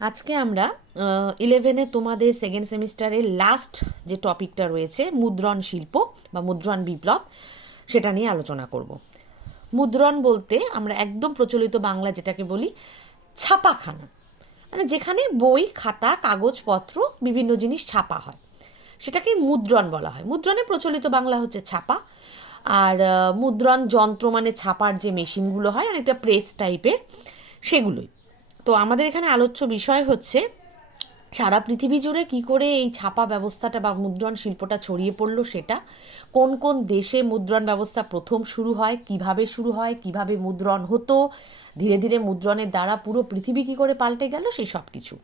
আজকে আমরা ইলেভেনে তোমাদের সেকেন্ড সেমিস্টারের লাস্ট যে টপিকটা রয়েছে, মুদ্রণ শিল্প বা মুদ্রণ বিপ্লব, সেটা নিয়ে আলোচনা করব। মুদ্রণ বলতে আমরা একদম প্রচলিত বাংলা যেটাকে বলি ছাপাখানা। মানে যেখানে বই, খাতা, কাগজপত্র, বিভিন্ন জিনিস ছাপা হয়। সেটাকে মুদ্রণ বলা হয়। মুদ্রণে প্রচলিত বাংলা হচ্ছে ছাপা। আর মুদ্রণ যন্ত্র মানে ছাপার যে মেশিনগুলো হয়, অনেকটা প্রেস টাইপের সেগুলোই। তো আমাদের এখানে আলোচ্য বিষয় হচ্ছে, সারা পৃথিবী জুড়ে কী করে এই ছাপা ব্যবস্থাটা বা মুদ্রণ শিল্পটা ছড়িয়ে পড়ল সেটা? কোন কোন দেশে মুদ্রণ ব্যবস্থা প্রথম শুরু হয়? কীভাবে শুরু হয়? কীভাবে মুদ্রণ হতো? ধীরে ধীরে মুদ্রণের দ্বারা পুরো পৃথিবী কী করে পাল্টে গেল? সেই সব কিছু।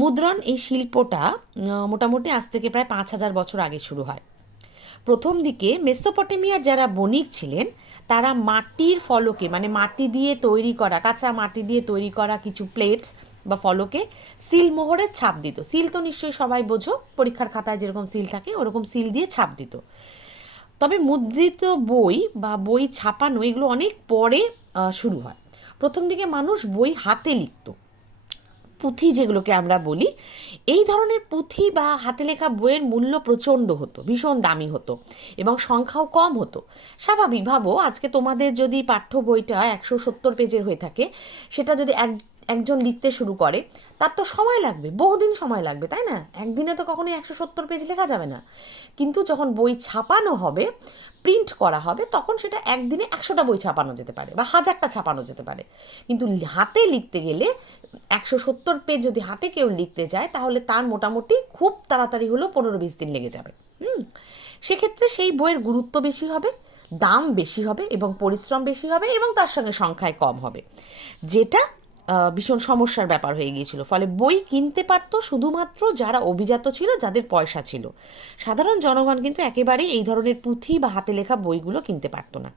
মুদ্রণ এই শিল্পটা মোটামুটি আজ থেকে প্রায় পাঁচ হাজার বছর আগে শুরু হয়। প্রথম দিকে মেসোপটেমিয়ার যারা বণিক ছিলেন, তারা মাটির ফলকে মানে মাটি দিয়ে তৈরি করা, কাঁচা মাটি দিয়ে তৈরি করা কিছু প্লেটস বা ফলকে সিল মোহরের ছাপ দিত। সিল তো নিশ্চয়ই সবাই বোঝো, পরীক্ষার খাতায় যেরকম সিল থাকে, ওরকম সিল দিয়ে ছাপ দিত। তবে মুদ্রিত বই বা বই ছাপানো এগুলো অনেক পরে শুরু হয়। প্রথম দিকে মানুষ বই হাতে লিখতো। পুঁথি যেগুলোকে আমরা বলি, এই ধরনের পুঁথি বা হাতে লেখা বইয়ের মূল্য প্রচণ্ড হতো, ভীষণ দামি হতো এবং সংখ্যাও কম হতো। স্বাভাবিক ভাবো আজকে তোমাদের যদি পাঠ্য বইটা একশো সত্তর পেজের হয়ে থাকে, সেটা যদি এক একজন লিখতে শুরু করে, তার তো সময় লাগবে, বহুদিন সময় লাগবে, তাই না? একদিনে তো কখনোই একশো সত্তর পেজ লেখা যাবে না। কিন্তু যখন বই ছাপানো হবে প্রিন্ট করা হবে, তখন সেটা একদিনে একশোটা বই ছাপানো যেতে পারে বা হাজারটা ছাপানো যেতে পারে। কিন্তু হাতে লিখতে গেলে একশো সত্তর পেজ যদি হাতে কেউ লিখতে যায় তাহলে তার মোটামুটি খুব তাড়াতাড়ি হলেও পনেরো বিশ দিন লেগে যাবে। হুম? সেক্ষেত্রে সেই বইয়ের গুরুত্ব বেশি হবে, দাম বেশি হবে এবং পরিশ্রম বেশি হবে এবং তার সঙ্গে সংখ্যায় কম হবে। যেটা ভীষণ সমস্যার ব্যাপার হয়ে গিয়েছিল। ফলে বই কিনতে পারতো শুধুমাত্র যারা অভিজাত ছিল, যাদের পয়সা ছিল। সাধারণ জনগণ কিন্তু একেবারেই এই ধরনের পুঁথি বা হাতে লেখা বইগুলো কিনতে পারতো না।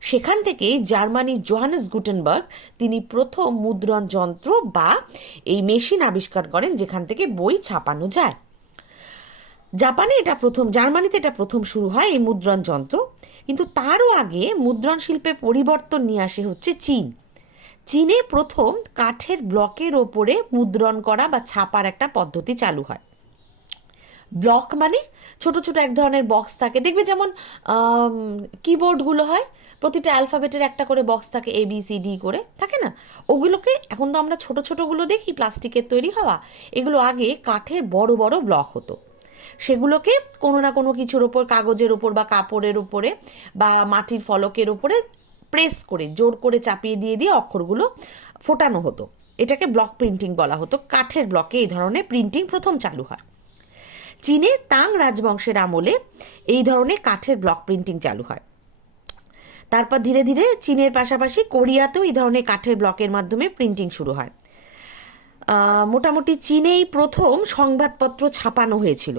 সেখান থেকে জার্মানির জোহানেস গুটেনবার্গ তিনি প্রথম মুদ্রণ যন্ত্র বা এই মেশিন আবিষ্কার করেন, যেখান থেকে বই ছাপানো যায়। জাপানে এটা প্রথম, জার্মানিতে এটা প্রথম শুরু হয় এই মুদ্রণ যন্ত্র। কিন্তু তারও আগে মুদ্রণ শিল্পে পরিবর্তন নিয়ে আসে হচ্ছে চীন। চীনে প্রথম কাঠের ব্লকের ওপরে মুদ্রণ করা বা ছাপার একটা পদ্ধতি চালু হয়। ব্লক মানে ছোট ছোট এক ধরনের বক্স থাকে। দেখবে যেমন কিবোর্ডগুলো হয়, প্রতিটা অ্যালফাবেটের একটা করে বক্স থাকে এ বি সি ডি করে, থাকে না? ওগুলোকে এখন তো আমরা ছোট ছোটগুলো দেখি, প্লাস্টিকের তৈরি হওয়া, এগুলো আগে কাঠের বড় বড় ব্লক হতো। সেগুলোকে কোনো না কোনো কিছুর ওপর, কাগজের ওপর বা কাপড়ের ওপরে বা মাটির ফলকের ওপরে প্রেস করে, জোর করে চাপিয়ে দিয়ে দিয়ে অক্ষরগুলো ফোটানো হতো। এটাকে ব্লক প্রিন্টিং বলা হতো। কাঠের ব্লকে এই ধরনের প্রিন্টিং প্রথম চালু হয়। চীনে তাং রাজবংশের আমলে এই ধরনের কাঠের ব্লক প্রিন্টিং চালু হয়। তারপর ধীরে ধীরে চীনের পাশাপাশি কোরিয়াতেও এই ধরনের কাঠের ব্লকের মাধ্যমে প্রিন্টিং শুরু হয়। মোটামুটি চীনেই প্রথম সংবাদপত্র ছাপানো হয়েছিল।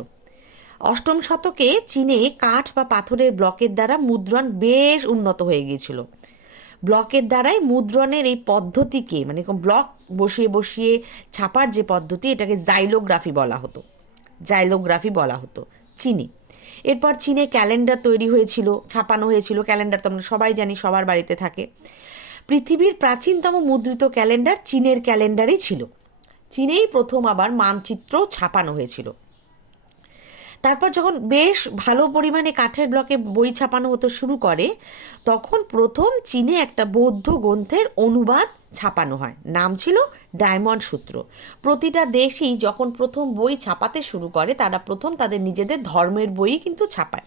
অষ্টম শতকে চীনে কাঠ বা পাথরের ব্লকের দ্বারা মুদ্রণ বেশ উন্নত হয়ে গিয়েছিল। ব্লকের দ্বারাই মুদ্রণের এই পদ্ধতিকে মানে ব্লক বসিয়ে বসিয়ে ছাপার যে পদ্ধতি, এটাকে জাইলোগ্রাফি বলা হতো। জাইলোগ্রাফি বলা হতো চীনে। এরপর চীনে ক্যালেন্ডার তৈরি হয়েছিল, ছাপানো হয়েছিল। ক্যালেন্ডার তো আমরা সবাই জানি, সবার বাড়িতে থাকে। পৃথিবীর প্রাচীনতম মুদ্রিত ক্যালেন্ডার চীনের ক্যালেন্ডারই ছিল। চীনেই প্রথম আবার মানচিত্র ছাপানো হয়েছিল। তারপর যখন বেশ ভালো পরিমাণে কাঠের ব্লকে বই ছাপানো হতে শুরু করে, তখন প্রথম চীনে একটা বৌদ্ধ গ্রন্থের অনুবাদ ছাপানো হয়। নাম ছিল ডায়মন্ড সূত্র। প্রতিটা দেশই যখন প্রথম বই ছাপাতে শুরু করে, তারা প্রথম তাদের নিজেদের ধর্মের বই কিন্তু ছাপায়।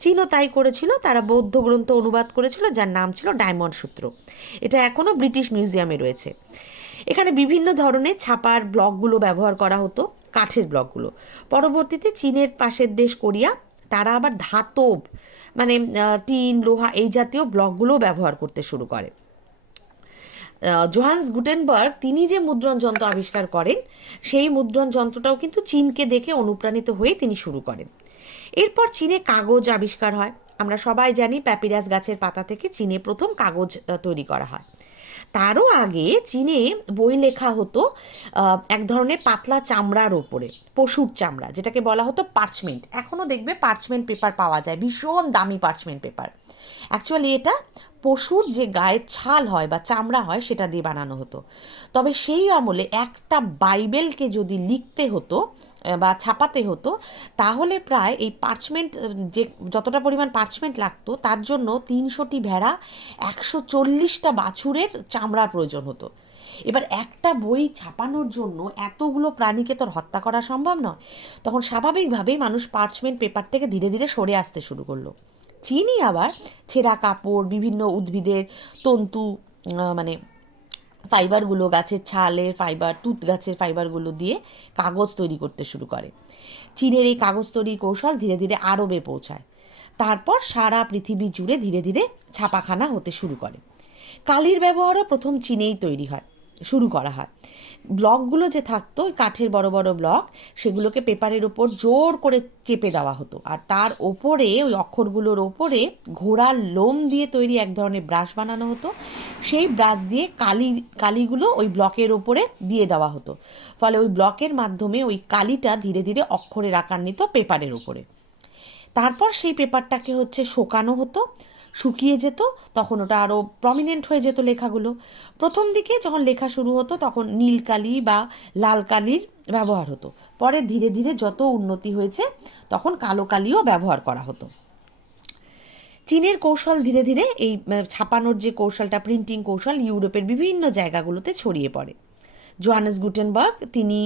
চীনও তাই করেছিল, তারা বৌদ্ধ গ্রন্থ অনুবাদ করেছিল, যার নাম ছিল ডায়মন্ড সূত্র। এটা এখনও ব্রিটিশ মিউজিয়ামে রয়েছে। এখানে বিভিন্ন ধরনের ছাপার ব্লকগুলো ব্যবহার করা হতো, কাঠের ব্লকগুলো। পরবর্তীতে চীনের পাশের দেশ কোরিয়া, তারা আবার ধাতব মানে টিন, লোহা এই জাতীয় ব্লকগুলো ব্যবহার করতে শুরু করে। জোহান্স গুটেনবার্গ তিনি যে মুদ্রণ যন্ত্র আবিষ্কার করেন, সেই মুদ্রণ যন্ত্রটাও কিন্তু চীনকে দেখে অনুপ্রাণিত হয়ে তিনি শুরু করেন। এরপর চীনে কাগজ আবিষ্কার হয়। আমরা সবাই জানি প্যাপিরাস গাছের পাতা থেকে চীনে প্রথম কাগজ তৈরি করা হয়। তারও আগে চীনে বই লেখা হতো এক ধরনের পাতলা চামড়ার ওপরে, পশুর চামড়া, যেটাকে বলা হতো পার্চমেন্ট। এখনও দেখবে পার্চমেন্ট পেপার পাওয়া যায়, ভীষণ দামি পার্চমেন্ট পেপার। অ্যাকচুয়ালি এটা পশুর যে গায়ের ছাল হয় বা চামড়া হয় সেটা দিয়ে বানানো হতো। তবে সেই আমলে একটা বাইবেলকে যদি লিখতে হতো বা ছাপাতে হতো, তাহলে প্রায় এই পার্চমেন্ট যে যতটা পরিমাণ পার্চমেন্ট লাগতো, তার জন্য তিনশোটি ভেড়া, একশো চল্লিশটা বাছুরের চামড়ার প্রয়োজন হতো। এবার একটা বই ছাপানোর জন্য এতগুলো প্রাণীকে তোর হত্যা করা সম্ভব নয়। তখন স্বাভাবিকভাবেই মানুষ পার্চমেন্ট পেপার থেকে ধীরে ধীরে সরে আসতে শুরু করল। চিনি আবার ছেঁড়া কাপড়, বিভিন্ন উদ্ভিদের তন্তু মানে ফাইবারগুলো, গাছের ছালের ফাইবার তুত গাছের ফাইবারগুলো দিয়ে কাগজ তৈরি করতে শুরু করে। চীনের এই কাগজ তৈরির কৌশল ধীরে ধীরে আরবে পৌঁছায়। তারপর সারা পৃথিবী জুড়ে ধীরে ধীরে ছাপাখানা হতে শুরু করে। কালির ব্যবহারও প্রথম চীনেই তৈরি হয়, শুরু করা হয়। ব্লকগুলো যে থাকতো কাঠের বড় বড় ব্লক, সেগুলোকে পেপারের ওপর জোর করে চেপে দেওয়া হতো। আর তার ওপরে, ওই অক্ষরগুলোর ওপরে ঘোড়ার লোম দিয়ে তৈরি এক ধরনের ব্রাশ বানানো হতো। সেই ব্রাশ দিয়ে কালি, কালিগুলো ওই ব্লকের ওপরে দিয়ে দেওয়া হতো। ফলে ওই ব্লকের মাধ্যমে ওই কালিটা ধীরে ধীরে অক্ষরের আকার নিত পেপারের ওপরে তারপর সেই পেপারটাকে হচ্ছে শোকানো হতো। শুকিয়ে যেত, তখন ওটা আরও প্রমিনেন্ট হয়ে যেত লেখাগুলো। প্রথম দিকে যখন লেখা শুরু হতো, তখন নীল কালি বা লাল কালির ব্যবহার হতো। পরে ধীরে ধীরে যত উন্নতি হয়েছে, তখন কালো কালিও ব্যবহার করা হতো। চীনের কৌশল ধীরে ধীরে এই ছাপানোর যে কৌশলটা প্রিন্টিং কৌশল, ইউরোপের বিভিন্ন জায়গাগুলোতে ছড়িয়ে পড়ে। জোহানেস গুটেনবার্গ, তিনি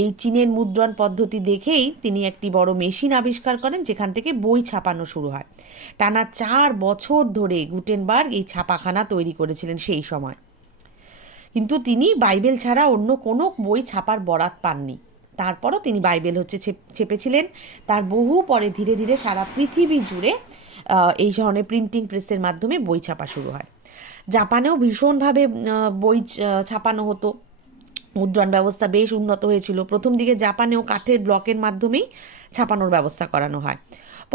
এই চীনের মুদ্রণ পদ্ধতি দেখেই তিনি একটি বড় মেশিন আবিষ্কার করেন, যেখান থেকে বই ছাপানো শুরু হয়। টানা চার বছর ধরে গুটেনবার্গ এই ছাপাখানা তৈরি করেছিলেন সেই সময়। কিন্তু তিনি বাইবেল ছাড়া অন্য কোনো বই ছাপার বরাত পাননি। তারপরও তিনি বাইবেল হচ্ছে চেপেছিলেন তার বহু পরে ধীরে ধীরে সারা পৃথিবী জুড়ে এই ধরনের প্রিন্টিং প্রেসের মাধ্যমে বই ছাপা শুরু হয়। জাপানেও ভীষণভাবে বই ছাপানো হতো। মুদ্রণ ব্যবস্থা বেশ উন্নত হয়েছিল। প্রথম দিকে জাপানেও কাঠের ব্লকের মাধ্যমেই ছাপানোর ব্যবস্থা করানো হয়।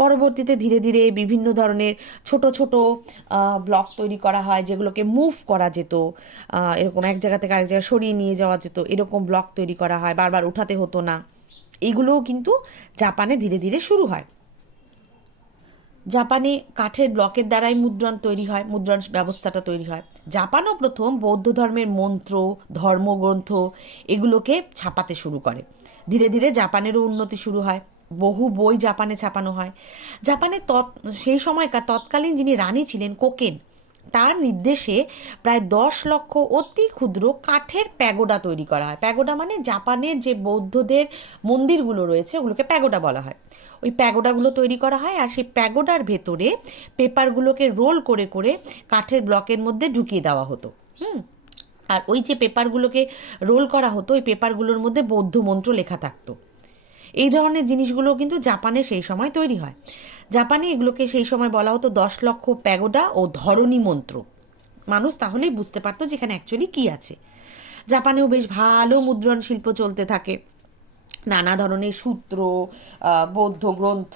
পরবর্তীতে ধীরে ধীরে বিভিন্ন ধরনের ছোট ছোট ব্লক তৈরি করা হয় যেগুলোকে মুভ করা যেত। এরকম এক জায়গা থেকে আরেক জায়গায় সরিয়ে নিয়ে যাওয়া যেত। এরকম ব্লক তৈরি করা হয়, বারবার উঠাতে হতো না। এগুলোও কিন্তু জাপানে ধীরে ধীরে শুরু হয়। জাপানে কাঠের ব্লকের দ্বারাই মুদ্রণ তৈরি হয়, মুদ্রণ ব্যবস্থাটা তৈরি হয়। জাপানও প্রথম বৌদ্ধ ধর্মের মন্ত্র, ধর্মগ্রন্থ এগুলোকে ছাপাতে শুরু করে। ধীরে ধীরে জাপানেরও উন্নতি শুরু হয়, বহু বই জাপানে ছাপানো হয়। জাপানে তৎ, সেই সময়কার তৎকালীন যিনি রানী ছিলেন কোকেন তার নির্দেশে প্রায় দশ লক্ষ অতি ক্ষুদ্র কাঠের প্যাগোডা তৈরি করা হয়। প্যাগোডা মানে জাপানের যে বৌদ্ধদের মন্দিরগুলো রয়েছে, ওগুলোকে প্যাগোডা বলা হয়। ওই প্যাগোডাগুলো তৈরি করা হয় আর সেই প্যাগোডার ভেতরে পেপারগুলোকে রোল করে করে কাঠের ব্লকের মধ্যে ঢুকিয়ে দেওয়া হতো। হুম? আর ওই যে পেপারগুলোকে রোল করা হতো, ওই পেপারগুলোর মধ্যে বৌদ্ধ মন্ত্র লেখা থাকতো। এই ধরনের জিনিসগুলো কিন্তু জাপানে সেই সময় তৈরি হয়। জাপানে এগুলোকে সেই সময় বলা হতো দশ লক্ষ প্যাগোডা ও ধরণী মন্ত্র। মানুষ তাহলেই বুঝতে পারতো যে এখানে অ্যাকচুয়ালি কী আছে। জাপানেও বেশ ভালো মুদ্রণ শিল্প চলতে থাকে। নানা ধরনের সূত্র বৌদ্ধ গ্রন্থ,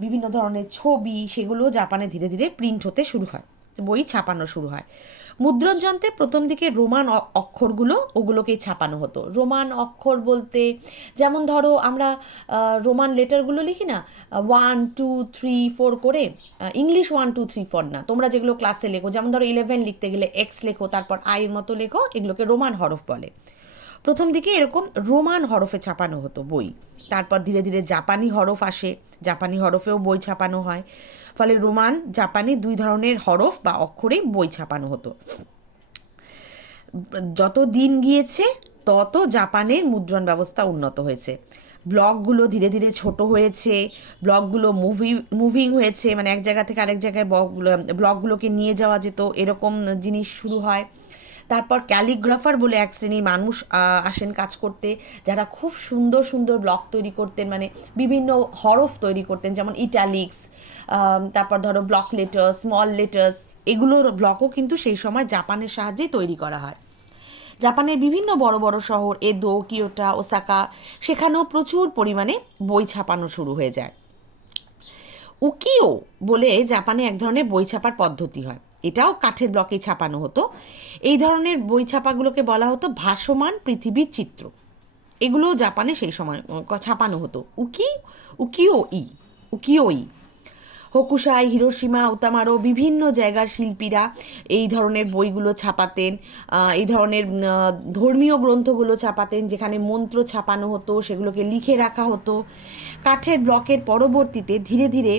বিভিন্ন ধরনের ছবি সেগুলো জাপানে ধীরে ধীরে প্রিন্ট হতে শুরু হয়। বই ছাপানো শুরু হয়। মুদ্রণ যন্ত্রে প্রথম দিকে রোমান অক্ষরগুলো, ওগুলোকেই ছাপানো হতো। রোমান অক্ষর বলতে, যেমন ধরো আমরা রোমান লেটারগুলো লিখি না ওয়ান টু থ্রি ফোর করে English one two three four না। তোমরা যেগুলো ক্লাসে লেখো, যেমন ধরো ইলেভেন লিখতে গেলে এক্স লেখো, তারপর আইয়ের মতো লেখো, এগুলোকে রোমান হরফ বলে। প্রথম দিকে এরকম রোমান হরফে ছাপানো হতো বই। তারপর ধীরে ধীরে জাপানি হরফ আসে। জাপানি হরফেও বই ছাপানো হয়। ফলে রোমান, জাপানি দুই ধরনের হরফ বা অক্ষরে বই ছাপানো হতো। যত দিন গিয়েছে, তত জাপানের মুদ্রণ ব্যবস্থা উন্নত হয়েছে। ব্লকগুলো ধীরে ধীরে ছোট হয়েছে ব্লকগুলো মুভি, মুভিং হয়েছে মানে এক জায়গা থেকে আরেক জায়গায় ব্লকগুলো ব্লকগুলোকে নিয়ে যাওয়া যেত, এরকম জিনিস শুরু হয়। তারপর ক্যালিগ্রাফার বলে এক শ্রেণির মানুষ আসেন কাজ করতে, যারা খুব সুন্দর সুন্দর ব্লক তৈরি করতেন মানে বিভিন্ন হরফ তৈরি করতেন, যেমন ইটালিক্স তারপর ধরো ব্লক লেটার স্মল লেটার্স এগুলোর ব্লকও কিন্তু সেই সময় জাপানের সাহায্যেই তৈরি করা হয়। জাপানের বিভিন্ন বড় বড় শহর, এদো, কিয়োটা, ওসাকা, সেখানেও প্রচুর পরিমাণে বই ছাপানো শুরু হয়ে যায়। উকিও বলে জাপানে এক ধরনের বই ছাপার পদ্ধতি হয়। এটাও কাঠের ব্লকে ছাপানো হতো। এই ধরনের বই ছাপাগুলোকে বলা হতো ভাসমান পৃথিবীর চিত্র। এগুলোও জাপানে সেই সময় ছাপানো হতো। উকি উকিও ই উকিও ই হোকুসাই হিরোসীমা উতামারো, বিভিন্ন জায়গার শিল্পীরা এই ধরনের বইগুলো ছাপাতেন। এই ধরনের ধর্মীয় গ্রন্থগুলো ছাপাতেন, যেখানে মন্ত্র ছাপানো হতো, সেগুলোকে লিখে রাখা হতো। কাঠের ব্লকের পরবর্তীতে ধীরে ধীরে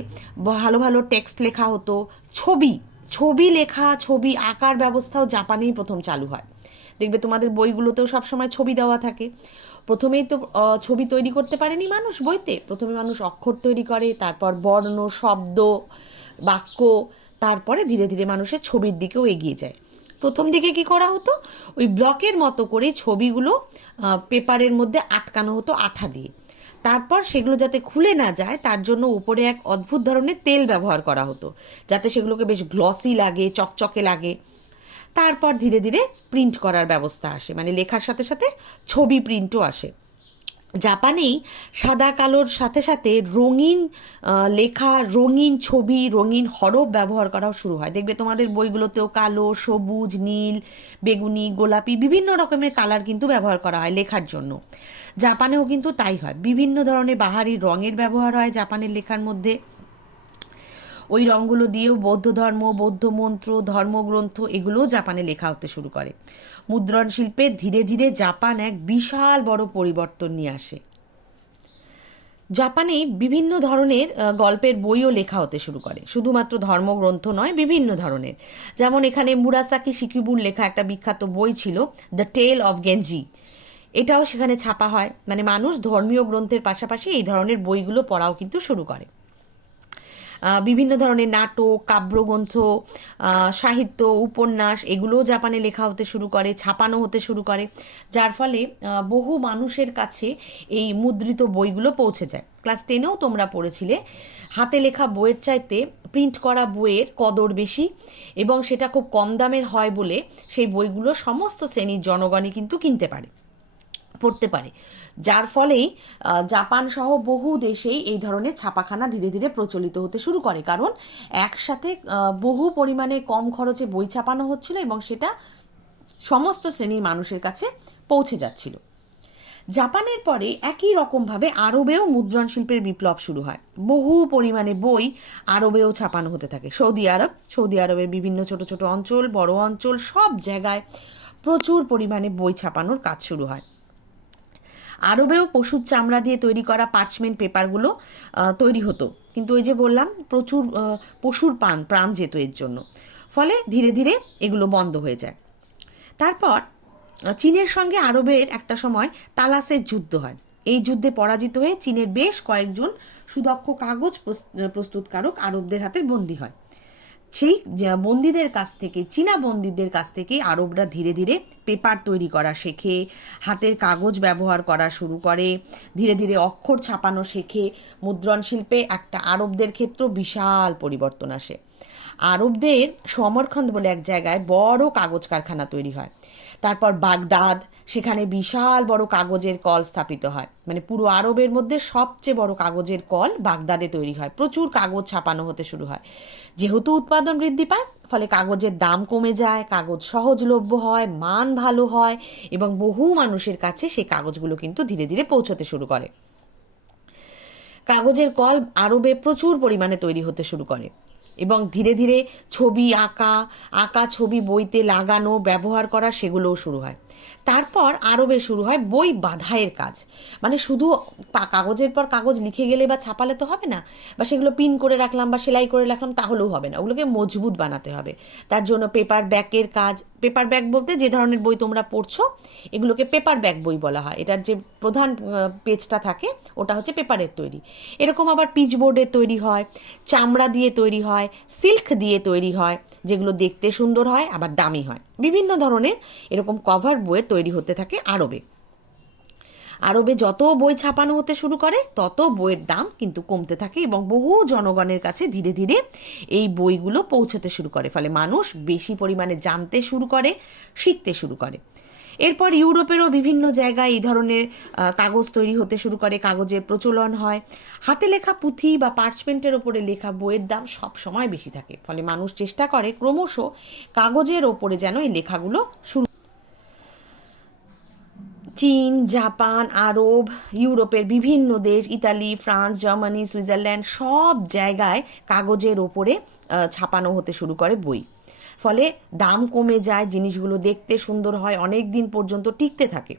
ভালো ভালো টেক্সট লেখা হতো। ছবি ছবি লেখা, ছবি আঁকার ব্যবস্থাও জাপানেই প্রথম চালু হয়। দেখবে তোমাদের বইগুলোতেও সবসময় ছবি দেওয়া থাকে। প্রথমেই তো ছবি তৈরি করতে পারেনি মানুষ বইতে। প্রথমে মানুষ অক্ষর তৈরি করে, তারপর বর্ণ, শব্দ, বাক্য, তারপরে ধীরে ধীরে মানুষের ছবির দিকেও এগিয়ে যায়। প্রথম দিকে কি করা হতো? ওই ব্লকের মতো করে ছবিগুলো পেপারের মধ্যে আটকানো হতো আঠা দিয়ে। তারপর সেগুলো যাতে খুলে না যায়, তার জন্য উপরে এক অদ্ভুত ধরনের তেল ব্যবহার করা হতো। যাতে সেগুলোকে বেশ গ্লসি লাগে, চকচকে লাগে। তারপর ধীরে ধীরে প্রিন্ট করার ব্যবস্থা আসে। মানে লেখার সাথে সাথে ছবি প্রিন্টও আসে। জাপানেই সাদা কালোর সাথে সাথে রঙিন লেখা রঙিন ছবি, রঙিন হরফ ব্যবহার করাও শুরু হয়। দেখবে তোমাদের বইগুলোতেও কালো, সবুজ, নীল, বেগুনি, গোলাপি বিভিন্ন রকমের কালার কিন্তু ব্যবহার করা হয় লেখার জন্য। জাপানেও কিন্তু তাই হয়। বিভিন্ন ধরনের বাহারি রঙের ব্যবহার হয় জাপানের লেখার মধ্যে। ওই রঙগুলো দিয়েও বৌদ্ধ ধর্ম, বৌদ্ধ মন্ত্র, ধর্মগ্রন্থ এগুলোও জাপানে লেখা হতে শুরু করে। মুদ্রণ শিল্পে ধীরে ধীরে জাপান এক বিশাল বড় পরিবর্তন নিয়ে আসে। জাপানে বিভিন্ন ধরনের গল্পের বইও লেখা হতে শুরু করে। শুধুমাত্র ধর্মগ্রন্থ নয়, বিভিন্ন ধরনের। যেমন এখানে মুরাসাকি শিকিবুর লেখা একটা বিখ্যাত বই ছিল, দ্য টেল অফ গেঞ্জি। এটাও সেখানে ছাপা হয়। মানে মানুষ ধর্মীয় গ্রন্থের পাশাপাশি এই ধরনের বইগুলো পড়াও কিন্তু শুরু করে। বিভিন্ন ধরনের নাটক, কাব্যগ্রন্থ সাহিত্য, উপন্যাস, এগুলোও জাপানে লেখা হতে শুরু করে, ছাপানো হতে শুরু করে, যার ফলে বহু মানুষের কাছে এই মুদ্রিত বইগুলো পৌঁছে যায়। ক্লাস টেনেও তোমরা পড়েছিলে। হাতে লেখা বইয়ের চাইতে প্রিন্ট করা বইয়ের কদর বেশি এবং সেটা খুব কম দামের হয় বলে সেই বইগুলো সমস্ত শ্রেণির জনগণই কিন্তু কিনতে পারে। পড়তে পারে। যার ফলেই জাপান সহ বহু দেশেই এই ধরনের ছাপাখানা ধীরে ধীরে প্রচলিত হতে শুরু করে। কারণ, একসাথে বহু পরিমাণে কম খরচে বই ছাপানো হচ্ছিল এবং সেটা সমস্ত শ্রেণির মানুষের কাছে পৌঁছে যাচ্ছিল। জাপানের পরে একই রকমভাবে আরবেও মুদ্রণ শিল্পের বিপ্লব শুরু হয়। বহু পরিমাণে বই আরবেও ছাপানো হতে থাকে। সৌদি আরব, সৌদি আরবের বিভিন্ন ছোট ছোট অঞ্চল, বড় অঞ্চল, সব জায়গায় প্রচুর পরিমাণে বই ছাপানোর কাজ শুরু হয়। আরবেও পশুর চামড়া দিয়ে তৈরি করা পার্চমেন্ট পেপারগুলো তৈরি হতো। কিন্তু ওই যে বললাম, প্রচুর পশুর পান, প্রাণ যেত এর জন্য। ফলে ধীরে ধীরে এগুলো বন্ধ হয়ে যায়। তারপর চীনের সঙ্গে আরবের একটা সময় তালাসের যুদ্ধ হয়। এই যুদ্ধে পরাজিত হয়ে চীনের বেশ কয়েকজন সুদক্ষ কাগজ প্রস- প্রস্তুতকারক আরবদের হাতে বন্দী হয়। সেই বন্দিদের কাছ থেকে, চীনা বন্দীদের কাছ থেকে আরবরা ধীরে ধীরে পেপার তৈরি করা শেখে, হাতের কাগজ ব্যবহার করা শুরু করে, ধীরে ধীরে অক্ষর ছাপানো শেখে, মুদ্রণ শিল্পে একটা আরবদের ক্ষেত্র বিশাল পরিবর্তন আসে। আরবদের সমরখন্দ বলে এক জায়গায় বড় কাগজ কারখানা তৈরি হয়। তারপর বাগদাদ, সেখানে বিশাল বড় কাগজের কল স্থাপিত হয়। মানে পুরো আরবের মধ্যে সবচেয়ে বড় কাগজের কল বাগদাদে তৈরি হয়। প্রচুর কাগজ ছাপানো হতে শুরু হয়। যেহেতু উৎপাদন বৃদ্ধি পায়, ফলে কাগজের দাম কমে যায়, কাগজ সহজলভ্য হয়, মান ভালো হয় এবং বহু মানুষের কাছে সেই কাগজগুলো কিন্তু ধীরে ধীরে পৌঁছতে শুরু করে। কাগজের কল আরবে প্রচুর পরিমাণে তৈরি হতে শুরু করে। এবং ধীরে ধীরে ছবি আঁকা আঁকা ছবি বইতে লাগানো ব্যবহার করা সেগুলোও শুরু হয়। তারপর আরবে শুরু হয় বই বাধাইয়ের কাজ। মানে শুধু কাগজের পর কাগজ লিখে গেলে বা ছাপালে তো হবে না, বা সেগুলো পিন করে রাখলাম বা সেলাই করে রাখলাম তাহলেও হবে না। ওগুলোকে মজবুত বানাতে হবে। তার জন্য পেপার ব্যাকের কাজ পেপার ব্যাগ বলতে যে ধরনের বই তোমরা পড়ছো, এগুলোকে পেপার ব্যাগ বই বলা হয়। এটার যে প্রধান পেজটা থাকে, ওটা হচ্ছে পেপারের তৈরি। এরকম আবার পিচবোর্ডের তৈরি হয়, চামড়া দিয়ে তৈরি হয় সিল্ক দিয়ে তৈরি হয়, যেগুলো দেখতে সুন্দর হয়, আবার দামি হয়। বিভিন্ন ধরনের এরকম কভার বইয়ের তৈরি হতে থাকে আরবে। আরবে যত বই ছাপানো হতে শুরু করে, তত বইয়ের দাম কিন্তু কমতে থাকে এবং বহু জনগণের কাছে ধীরে ধীরে এই বইগুলো পৌঁছতে শুরু করে। ফলে মানুষ বেশি পরিমাণে জানতে শুরু করে, শিখতে শুরু করে। এরপর ইউরোপেরও বিভিন্ন জায়গায় এই ধরনের কাগজ তৈরি হতে শুরু করে, কাগজের প্রচলন হয়। হাতে লেখা পুঁথি বা পার্চমেন্টের ওপরে লেখা বইয়ের দাম সব সময় বেশি থাকে। ফলে মানুষ চেষ্টা করে ক্রমশ কাগজের ওপরে যেন এই লেখাগুলো শুরু চীন, জাপান, আরব, ইউরোপের বিভিন্ন দেশ, ইতালি, ফ্রান্স, জার্মানি, সুইজারল্যান্ড সব জায়গায় কাগজের ওপরে ছাপানো হতে শুরু করে বই। ফলে দাম কমে যায়, জিনিসগুলো দেখতে সুন্দর হয় অনেক দিন পর্যন্ত টিকতে থাকে।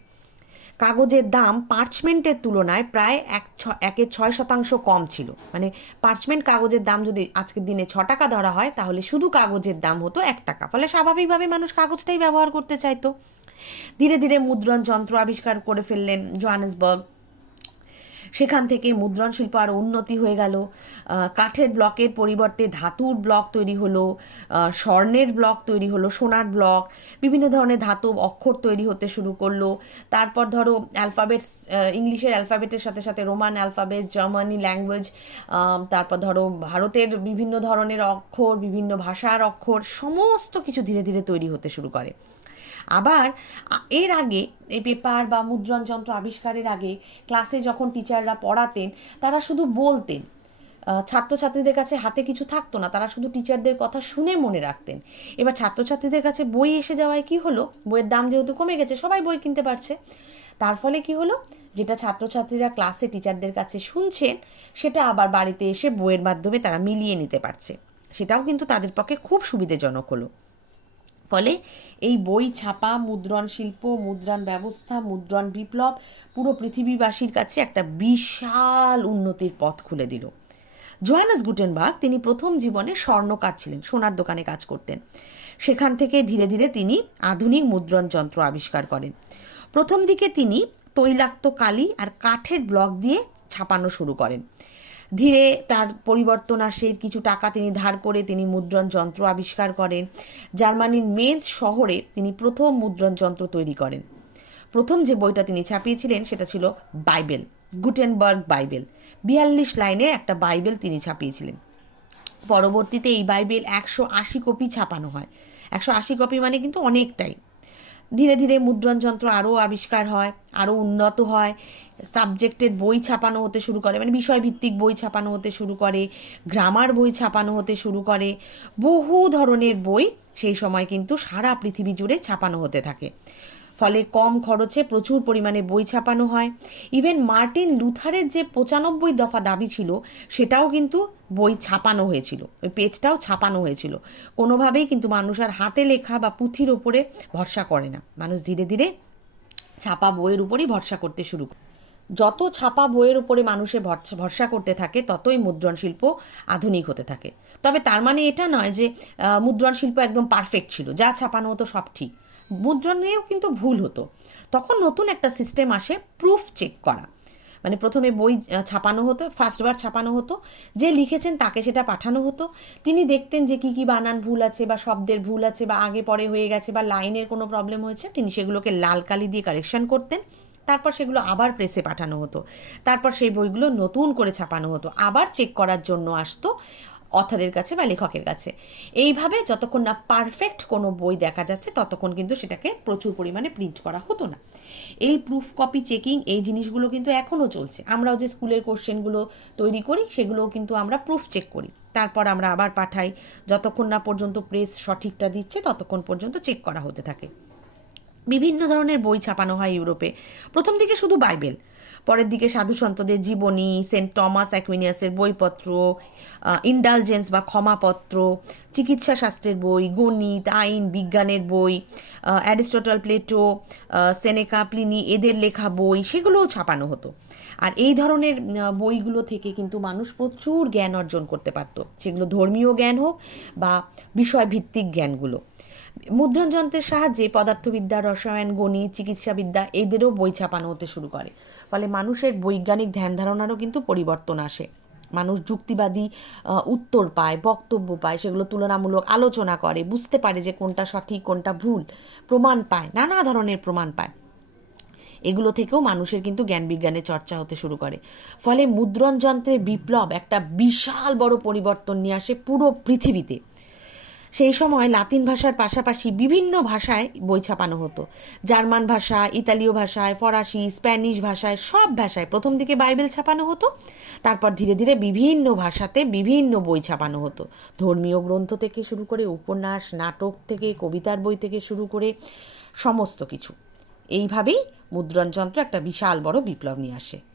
কাগজের দাম পার্চমেন্টের তুলনায় প্রায় এক ছ, একে ছয় শতাংশ কম ছিল। মানে পার্চমেন্ট কাগজের দাম যদি আজকের দিনে ছ টাকা ধরা হয়, তাহলে শুধু কাগজের দাম হতো এক টাকা। ফলে স্বাভাবিকভাবে মানুষ কাগজটাই ব্যবহার করতে চাইতো। ধীরে ধীরে মুদ্রণ যন্ত্র আবিষ্কার করে ফেললেন জোহানেসবার্গ। সেখান থেকে মুদ্রণ শিল্প আরও উন্নতি হয়ে গেল। কাঠের ব্লকের পরিবর্তে ধাতুর ব্লক তৈরি হলো স্বর্ণের ব্লক তৈরি হলো, সোনার ব্লক, বিভিন্ন ধরনের ধাতব অক্ষর তৈরি হতে শুরু করল। তারপর ধরো অ্যালফাবেট ইংলিশের অ্যালফাবেটের সাথে সাথে রোমান অ্যালফাবেট জার্মানি ল্যাঙ্গুয়েজ তারপর ধরো ভারতের বিভিন্ন ধরনের অক্ষর, বিভিন্ন ভাষার অক্ষর, সমস্ত কিছু ধীরে ধীরে তৈরি হতে শুরু করে। আবার এর আগে এই পেপার বা মুদ্রণ যন্ত্র আবিষ্কারের আগে ক্লাসে যখন টিচাররা পড়াতেন, তারা শুধু বলতেন। ছাত্রছাত্রীদের কাছে হাতে কিছু থাকতো না, তারা শুধু টিচারদের কথা শুনে মনে রাখতেন। এবার ছাত্রছাত্রীদের কাছে বই এসে যাওয়ায় কি হলো? বইয়ের দাম যেহেতু কমে গেছে, সবাই বই কিনতে পারছে। তার ফলে কি হলো? যেটা ছাত্রছাত্রীরা ক্লাসে টিচারদের কাছে শুনছেন, সেটা আবার বাড়িতে এসে বইয়ের মাধ্যমে তারা মিলিয়ে নিতে পারছে। সেটাও কিন্তু তাদের পক্ষে খুব সুবিধাজনক হলো। ফলে এই বই ছাপা, মুদ্রণ শিল্প, মুদ্রণ ব্যবস্থা, মুদ্রণ বিপ্লব পুরো পৃথিবীবাসীর কাছে একটা বিশাল উন্নতির পথ খুলে দিল। জোহানাস গুটেনবার্গ তিনি প্রথম জীবনে স্বর্ণকার ছিলেন, সোনার দোকানে কাজ করতেন। সেখান থেকে ধীরে ধীরে তিনি আধুনিক মুদ্রণ যন্ত্র আবিষ্কার করেন। প্রথম দিকে তিনি তৈলাক্ত কালি আর কাঠের ব্লক দিয়ে ছাপানো শুরু করেন। ধীরে তার পরিবর্তন আসে, কিছু টাকা তিনি ধার করে তিনি মুদ্রণ যন্ত্র আবিষ্কার করেন। জার্মানির মেজ শহরে তিনি প্রথম মুদ্রণ যন্ত্র তৈরি করেন। প্রথম যে বইটা তিনি ছাপিয়েছিলেন সেটা ছিল বাইবেল, গুটেনবার্গ বাইবেল। বিয়াল্লিশ লাইনে একটা বাইবেল তিনি ছাপিয়েছিলেন। পরবর্তীতে এই বাইবেল একশো আশি কপি ছাপানো হয়। একশো আশি কপি মানে কিন্তু অনেকটাই। ধীরে ধীরে মুদ্রণ যন্ত্র আরও আবিষ্কার হয়, আরও উন্নত হয় সাবজেক্টের বই ছাপানো হতে শুরু করে মানে বিষয়ভিত্তিক বই ছাপানো হতে শুরু করে গ্রামার বই ছাপানো হতে শুরু করে, বহু ধরনের বই সেই সময় কিন্তু সারা পৃথিবী জুড়ে ছাপানো হতে থাকে। ফলে কম খরচে প্রচুর পরিমাণে বই ছাপানো হয়। ইভেন মার্টিন লুথারের যে পঁচানব্বই দফা দাবি ছিল, সেটাও কিন্তু বই ছাপানো হয়েছিল। ওই পেজটাও ছাপানো হয়েছিল। কোনোভাবেই কিন্তু মানুষ আর হাতে লেখা বা পুঁথির ওপরে ভরসা করে না। মানুষ ধীরে ধীরে ছাপা বইয়ের উপরই ভরসা করতে শুরু করে। যত ছাপা বইয়ের উপরে মানুষে ভরসা করতে থাকে, ততই মুদ্রণ শিল্প আধুনিক হতে থাকে। তবে তার মানে এটা নয় যে মুদ্রণ শিল্প একদম পারফেক্ট ছিল। যা ছাপানো হতো সব ঠিক। মুদ্রণেও কিন্তু ভুল হতো। তখন নতুন একটা সিস্টেম আসে প্রুফ চেক করা। মানে প্রথমে বই ছাপানো হতো ফার্স্টবার ছাপানো হতো। যে লিখেছেন তাকে সেটা পাঠানো হতো। তিনি দেখতেন যে কি কি বানান ভুল আছে বা শব্দের ভুল আছে বা আগে পরে হয়ে গেছে বা লাইনের কোনো প্রবলেম হয়েছে, তিনি সেগুলোকে লাল কালি দিয়ে কারেকশন করতেন। তারপর সেগুলো আবার প্রেসে পাঠানো হতো। তারপর সেই বইগুলো নতুন করে ছাপানো হতো। আবার চেক করার জন্য আসতো। অথারের কাছে বা লেখকের কাছে। এইভাবে যতক্ষণ না পারফেক্ট কোনো বই দেখা যাচ্ছে, ততক্ষণ কিন্তু সেটাকে প্রচুর পরিমাণে প্রিন্ট করা হতো না। এই প্রুফ কপি চেকিং এই জিনিসগুলো কিন্তু এখনও চলছে। আমরাও যে স্কুলের কোশ্চেনগুলো তৈরি করি, সেগুলোও কিন্তু আমরা প্রুফ চেক করি। তারপর আমরা আবার পাঠাই। যতক্ষণ না পর্যন্ত প্রেস সঠিকটা দিচ্ছে, ততক্ষণ পর্যন্ত চেক করা হতে থাকে। বিভিন্ন ধরনের বই ছাপানো হয় ইউরোপে। প্রথম দিকে শুধু বাইবেল, পরের দিকে সাধু সন্তদের জীবনী, সেন্ট টমাস অ্যাকুইনিয়াসের বইপত্র ইন্ডালজেন্স বা ক্ষমাপত্র, চিকিৎসা শাস্ত্রের বই, গণিত, আইন, বিজ্ঞানের বই অ্যারিস্টটল, প্লেটো সেনেকা, প্লিনি, এদের লেখা বই, সেগুলোও ছাপানো হতো। আর এই ধরনের বইগুলো থেকে কিন্তু মানুষ প্রচুর জ্ঞান অর্জন করতে পারতো। সেগুলো ধর্মীয় জ্ঞান হোক বা বিষয়ভিত্তিক জ্ঞানগুলো। মুদ্রণ যন্ত্রের সাহায্যে পদার্থবিদ্যা, রসায়ন, গণিত, চিকিৎসাবিদ্যা এদেরও বই ছাপানো হতে শুরু করে। ফলে মানুষের বৈজ্ঞানিক ধ্যান ধারণারও কিন্তু পরিবর্তন আসে। মানুষ যুক্তিবাদী উত্তর পায়, বক্তব্য পায়, সেগুলো তুলনামূলক আলোচনা করে, বুঝতে পারে যে কোনটা সঠিক, কোনটা ভুল, প্রমাণ পায়, নানা ধরনের প্রমাণ পায়। এগুলো থেকেও মানুষের কিন্তু জ্ঞান বিজ্ঞানের চর্চা হতে শুরু করে। ফলে মুদ্রণ যন্ত্রের বিপ্লব একটা বিশাল বড় পরিবর্তন নিয়ে আসে পুরো পৃথিবীতে। সেই সময় লাতিন ভাষার পাশাপাশি বিভিন্ন ভাষায় বই ছাপানো হতো। জার্মান ভাষা ইতালীয় ভাষায়, ফরাসি, স্প্যানিশ ভাষায় সব ভাষায় প্রথম দিকে বাইবেল ছাপানো হতো। তারপর ধীরে ধীরে বিভিন্ন ভাষাতে বিভিন্ন বই ছাপানো হতো। ধর্মীয় গ্রন্থ থেকে শুরু করে উপন্যাস, নাটক থেকে, কবিতার বই থেকে শুরু করে সমস্ত কিছু। এইভাবেই মুদ্রণযন্ত্র একটা বিশাল বড় বিপ্লব নিয়ে আসে।